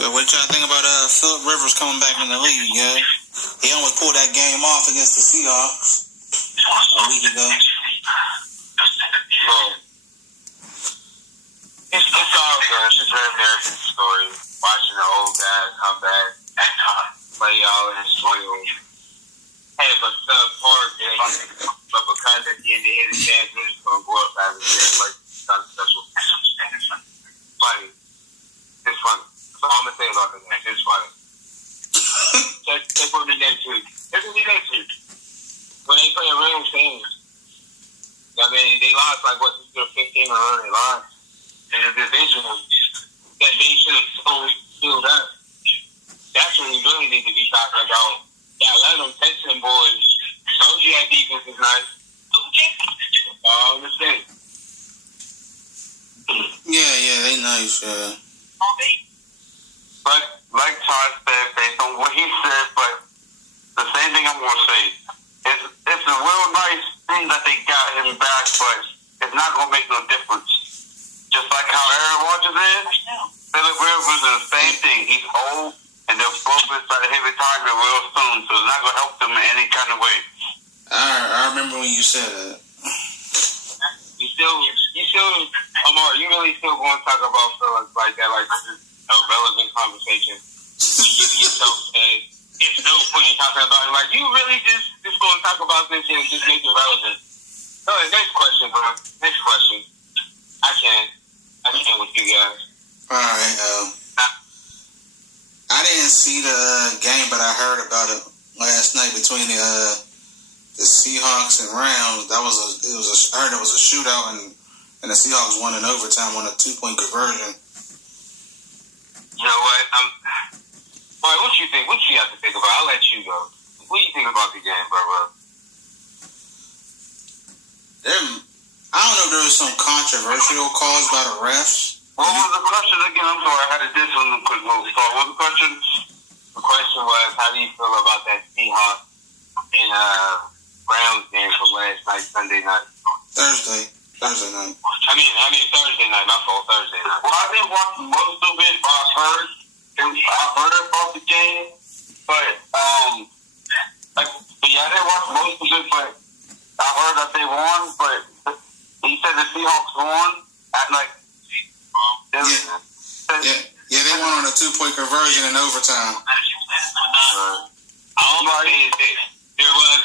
So what y'all think about Phillip Rivers coming back in the league, yeah? He almost pulled that game off against the Seahawks a week ago. It's all good. It's just an American story. Watching the old guy come back and play all in his soil. Have a subpar game, but because at the end they hit a chance, they're just going to go up out of there like something special. Funny. It's funny. That's all I'm going to say about it. It's funny. That's what we next week. That's what we next week. When they play a real team, I mean, they lost like, what, 15 or early lost in the division that they should have totally filled up. That's what we really need to be talking about. Yeah, let them Texan boys. Told you that defense is nice. All the same. Yeah, they nice, yeah. But like Todd said, based on what he said, but the same thing I'm gonna say. It's a real nice thing that they got him back, but it's not gonna make no difference. Just like how Aaron Rodgers is, Phillip Rivers is the same thing. He's old, and they're both try to hit retirement real soon, so it's not gonna help them in any kind of way. I remember when you said that. You still, Amar, you really still going to talk about Phillips like that, like this is a relevant conversation. You yourself said, it's no point in talking about it. Like, you really just going to talk about this and just make it relevant. So, next question, bro. Next question. I can with you guys. All right. I didn't see the game, but I heard about it last night between the Seahawks and Rams. I heard it was a shootout, and the Seahawks won in overtime on a 2-point conversion. You know what? Boy, what you think? What you have to think about? I'll let you go. What do you think about the game, bro? I don't know if there was some controversial calls by the refs. What was the question again? I'm sorry, I had to diss on the quick little start. What was the question? The question was, how do you feel about that Seahawks and Rams game from last night, Sunday night? Thursday night. I mean Thursday night, my fault, Thursday night. Well, I didn't watch most of it, but I heard about the game, but I didn't watch most of it, but I heard that they won, but he said the Seahawks won at like Yeah, they won on a 2-point conversion in overtime. All I'm saying is this. There was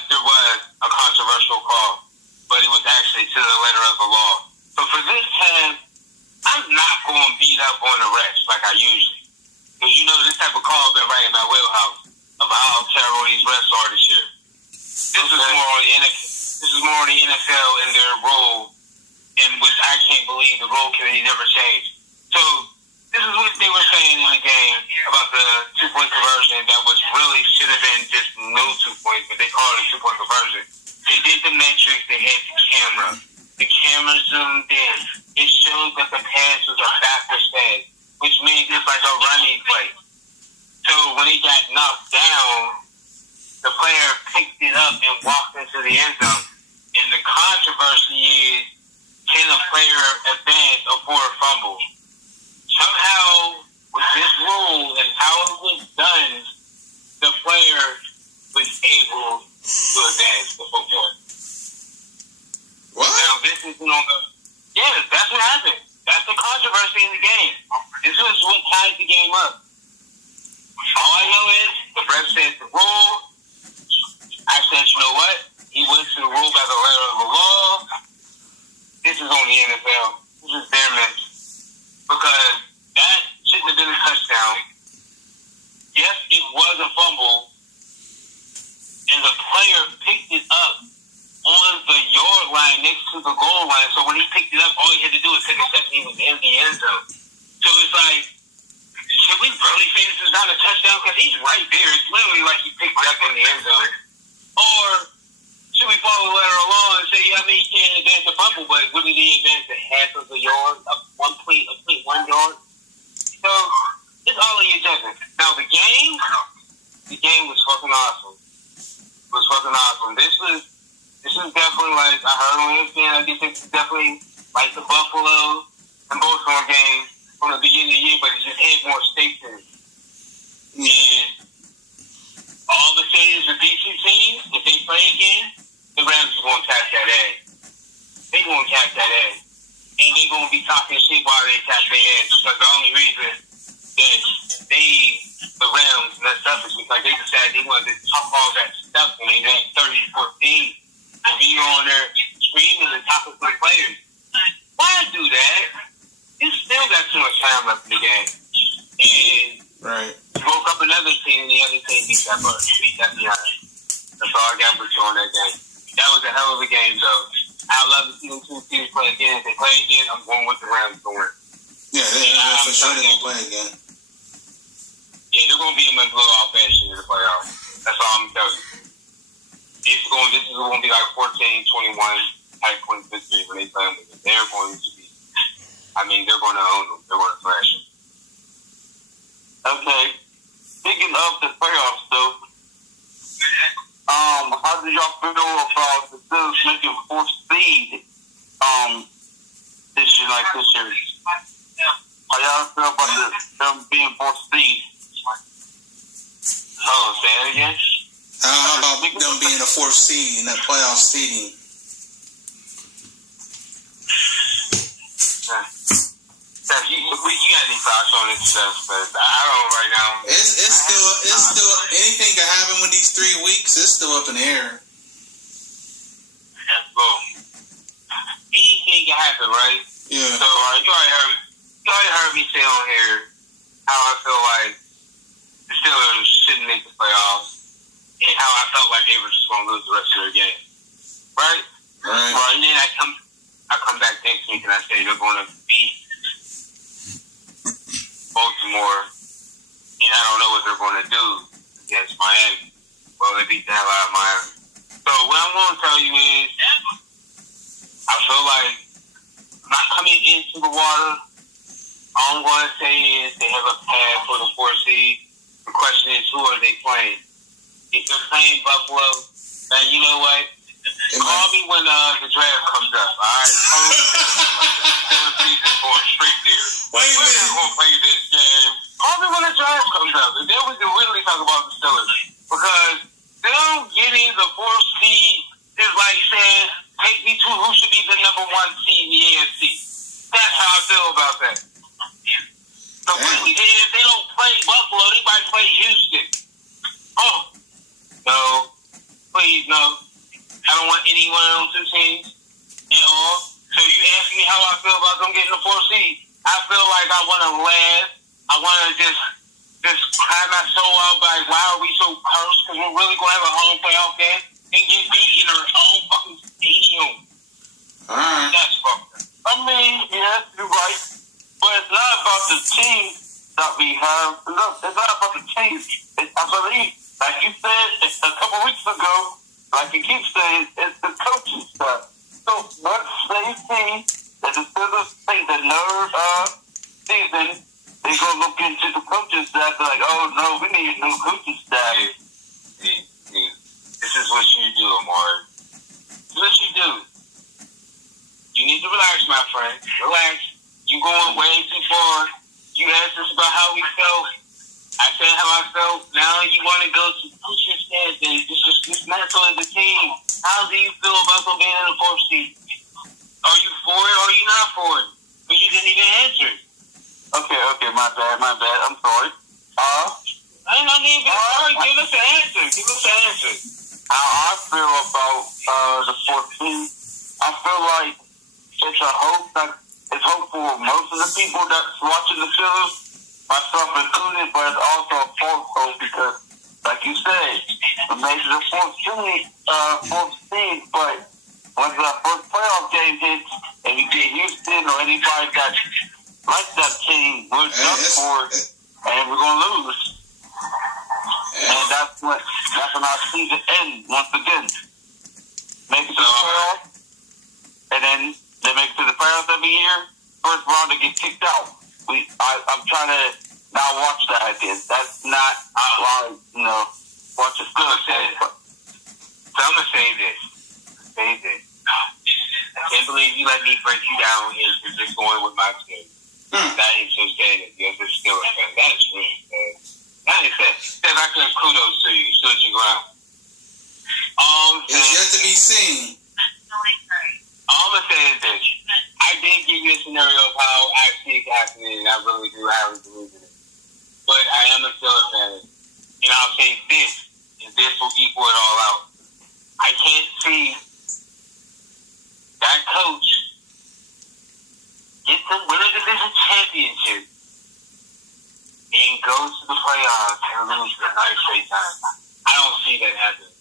a controversial call, but it was actually to the letter of the law. So for this time, I'm not going to beat up on the refs like I usually. Because you know this type of call been right in my wheelhouse about how terrible these refs are this year. This is more on the NFL and their rule, in which I can't believe the rule committee never changed. So this is what they were saying in the game about the 2-point conversion that should have been just no 2 points, but they called it a 2-point conversion. They did the metrics, they had the camera. The camera zoomed in. It showed that the pass was a backwards pass, which means it's like a running play. So when he got knocked down, the player picked it up and walked into the end zone. And the controversy is, can a player advance before a fumble? Somehow, with this rule and how it was done, the player was able to advance the football. What? Now, this isn't on the... Yes, that's what happened. That's the controversy in the game. This is what ties the game up. All I know is, the ref said the rule. I said, you know what? He went to the rule by the letter of the law. This is on the NFL. This is their mess. Because that shouldn't have been a touchdown. Yes, it was a fumble. And the player picked it up on the yard line next to the goal line. So when he picked it up, all he had to do was take a step and he was in the end zone. So it's like, should we really say this is not a touchdown? Because he's right there. It's literally like he picked it up in the end zone. Or should we follow the letter of law and say, he can't advance the fumble, but what did he advance to half of the yard, a 1 yard? So it's all in your judgment. Now the game was fucking awesome. It was fucking awesome. This is definitely like, I heard on ESPN, I guess it's definitely like the Buffalo and Baltimore game from the beginning of the year, but it just had more stakes in it. play again, the Rams is going to tap that ass. They going to tap that ass. And they going to be talking shit while they tap their ass. Because the only reason that the Rams messed up is because they decided they wanted to talk all that stuff when they had 30-14 and be on there screaming and talking to the players. Why do that? You still got too much time left in the game. And you woke up another team and the other team beat that behind. That's all I got for you on that game. That was a hell of a game, though. I love to see them two teams play again. If they play again, I'm going with the Rams to win. Yeah, for sure they're going to play again. Yeah, they're going to be in my blowout fashion in the playoffs. That's all I'm telling you. This is going to be like 14-21 type win victory when they play them. They're going to be, they're going to own them. They're going to thrash them. Okay. Speaking of the playoffs, though, how did y'all feel about the Steelers making fourth seed this year? How y'all feel about them being fourth seed? Oh, say that again? How about them being a fourth seed in that playoff seeding? You got any thoughts on this stuff? But I don't right now. It's still anything can happen with these 3 weeks. It's still up in the air. Well, anything can happen, right? Yeah. So you already heard me say on here how I feel like the Steelers shouldn't make the playoffs, and how I felt like they were just going to lose the rest of their game, right? Right. And then I come back next week and I say they're going to beat Baltimore, and I don't know what they're going to do against Miami. Well, they beat the hell out of Miami. So what I'm going to tell you is, I feel like not coming into the water, all I'm going to say is they have a path for the 4th seed. The question is, who are they playing? If they're playing Buffalo, you know what? Call me when the draft comes up, all right? Call me going straight there. We're not going to play this game. Call me when the draft comes up, and then we can really talk about the Steelers. Because them getting the 4th seed is like saying, take me to who should be the number 1 seed in the AFC. That's how I feel about that. So if they don't play Buffalo, they might play Houston. Oh, no. Please, no. I don't want any one of them 2 teams at all. So you ask me how I feel about them getting the 4th seed. I feel like I want to laugh. I want to just cry my soul out by why are we so cursed? Because we're really going to have a home playoff game and get beat in our own fucking stadium. That's fucked up. Yes, you're right. But it's not about the team that we have. It's not about the team. I believe, like you said a couple weeks ago, like you keep saying, it's the coaching stuff. So once they see that the Steelers think the nerve season, they go look into the coaching staff. They're like, oh no, we need a new coaching staff. This is what you do, Amari. This is what you do. You need to relax, my friend. Relax. You going way too far. You asked us about how we felt. I said how I felt. Now you want to go to coaching staff and just dismantle the team. How do you feel about them being in the 4th seed? Are you for it or are you not for it? But you didn't even answer. Okay, my bad. I'm sorry. I ain't no need to be sorry. Give us an answer. How I feel about the 4th seed, I feel like it's a hope it's hope for most of the people that's watching the Steelers, myself included, but it's also a false hope because, like you said, it makes it a 4th seed, but once that first playoff game hits and you get Houston or anybody that like that team, we're done for it, and we're going to lose. And that's when our season ends once again. Make it to the playoffs, and then they make it to the playoffs every year. First round, they get kicked out. I'm trying to not watch that again. That's not why, watch the Steelers. So I'm going to say this. I can't believe you let me break you down into just going with my team. That is so sad because it's still a fan. That is really sad. That is sad. Steph, I can kudos to you. You stood your ground. saying, it's yet to be seen. all I'm gonna say is this: I did give you a scenario of how I see it happening, and I really do highly believe in it. But I am a Steelers fan, and I'll say this, and this will equal it all out. I can't see that coach get them win a division championship and go to the playoffs and lose the night straight time. I don't see that happening.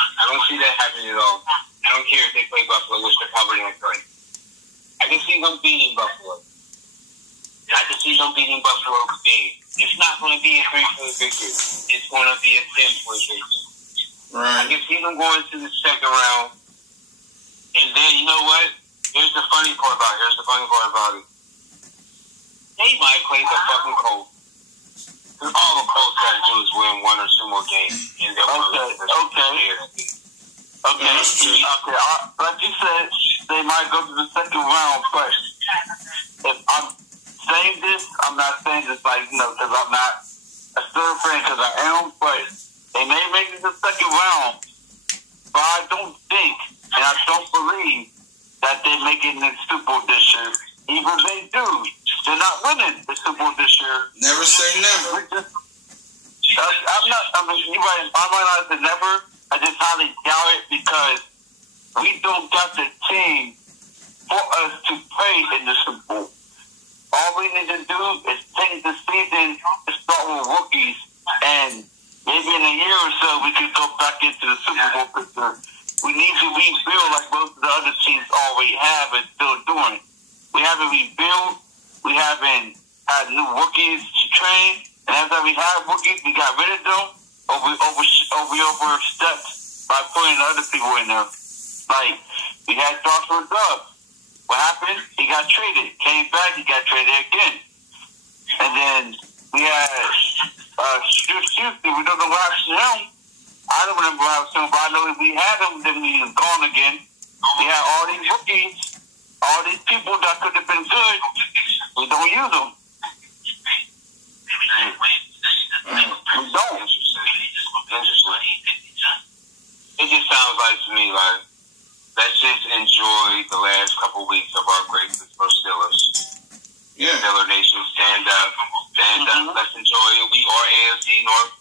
I don't see that happening at all. I don't care if they play Buffalo, which they're probably going to play. I can see them beating Buffalo. And I can see them beating Buffalo big. It's not going to be a 3-point victory. It's going to be a 10-point victory. Right. I can see them going to the second round. And then, you know what? Here's the funny part about it. They might play the fucking Colts. Because all the Colts got to do is win 1 or 2 more games. And they'll Okay. Like you said, they might go to the second round, but if I'm saying this, I'm not saying this like, because I'm not a Steelers fan, because I am, but they may make it to the second round, but I don't think, and I don't believe that they make it in the Super Bowl this year. Even if they do, they're not winning the Super Bowl this year. Never say never. You're right, I might not say never. I just highly doubt it because we don't got the team for us to play in the Super Bowl. All we need to do is take the season and start with rookies, and maybe in a year or so we can go back into the Super Bowl picture. We need to rebuild like most of the other teams already have and still doing. We haven't rebuilt. We haven't had new rookies to train, and after we had rookies, we got rid of them. We overstepped by putting other people in there. Like, we had Joshua Dobbs. What happened? He got traded. Came back, he got traded again. And then we had Houston. We don't know what happened to him. I don't remember what happened to him, but I know if we had him, then he was gone again. We had all these rookies, all these people that could have been good. We don't use them. We don't. It just sounds like to me like let's just enjoy the last couple weeks of our great Pittsburgh Steelers. Yeah. Steeler Nation, stand up. Let's enjoy it. We are AFC North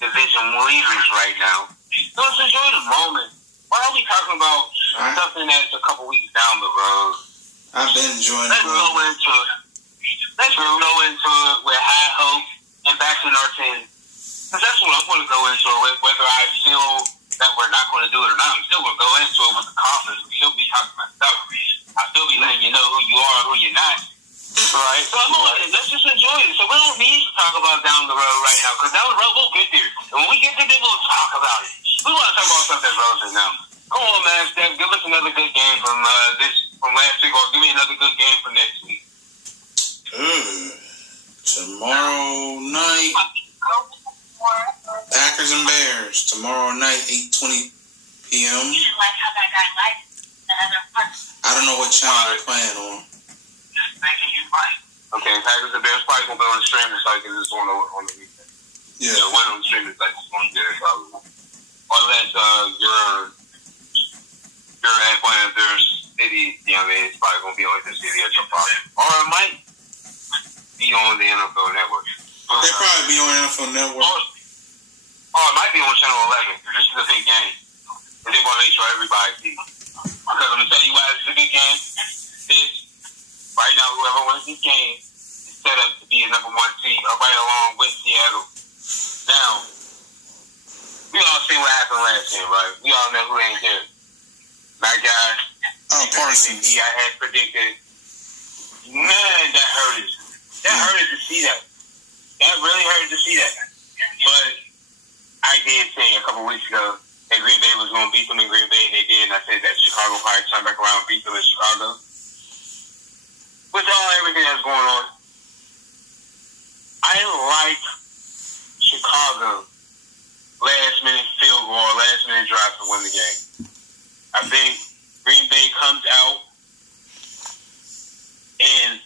division leaders right now. So let's enjoy the moment. Why are we talking about something that's a couple weeks down the road? I've been enjoying it. Let's go into it with high hope and backing our team. Because that's what I'm going to go into it with, whether I feel that we're not going to do it or not. I'm still going to go into it with the confidence. We'll still be talking about stuff. I'll still be letting you know who you are and who you're not. Right? So let's just enjoy it. So we don't need to talk about down the road right now, because down the road we'll get there. And when we get there, we'll talk about it. We want to talk about stuff that's relevant now. Come on, man, Steph. Give us another good game from last week, or give me another good game for next week. Tomorrow night, Packers and Bears. Tomorrow night, 8:20 p.m. I don't know what channel they're playing on. Okay, Packers and Bears probably gonna be on the streaming site because it's on the weekend. Yeah, one on the streaming site is gonna get it probably. Unless you're at one of their city, you know what I mean? It's probably gonna be on the city at your problem. Or it might be on the NFL Network. They probably be on NFL Network. Or it might be on Channel 11 because this is a big game. And they want to make sure everybody sees. Because I'm gonna tell you why it's a big game. Right now, whoever wins this game is set up to be a number 1 seed, right along with Seattle. Now, we all seen what happened last year, right? We all know who ain't there. My guy, Parsons. I had predicted. Man, that hurt us. That hurt us to see that. That really hurt to see that. But I did say a couple weeks ago that Green Bay was going to beat them in Green Bay, and they did. And I said that Chicago probably turned back around and beat them in Chicago. With everything that's going on, I like Chicago last-minute field goal or last-minute drive to win the game. I think Green Bay comes out and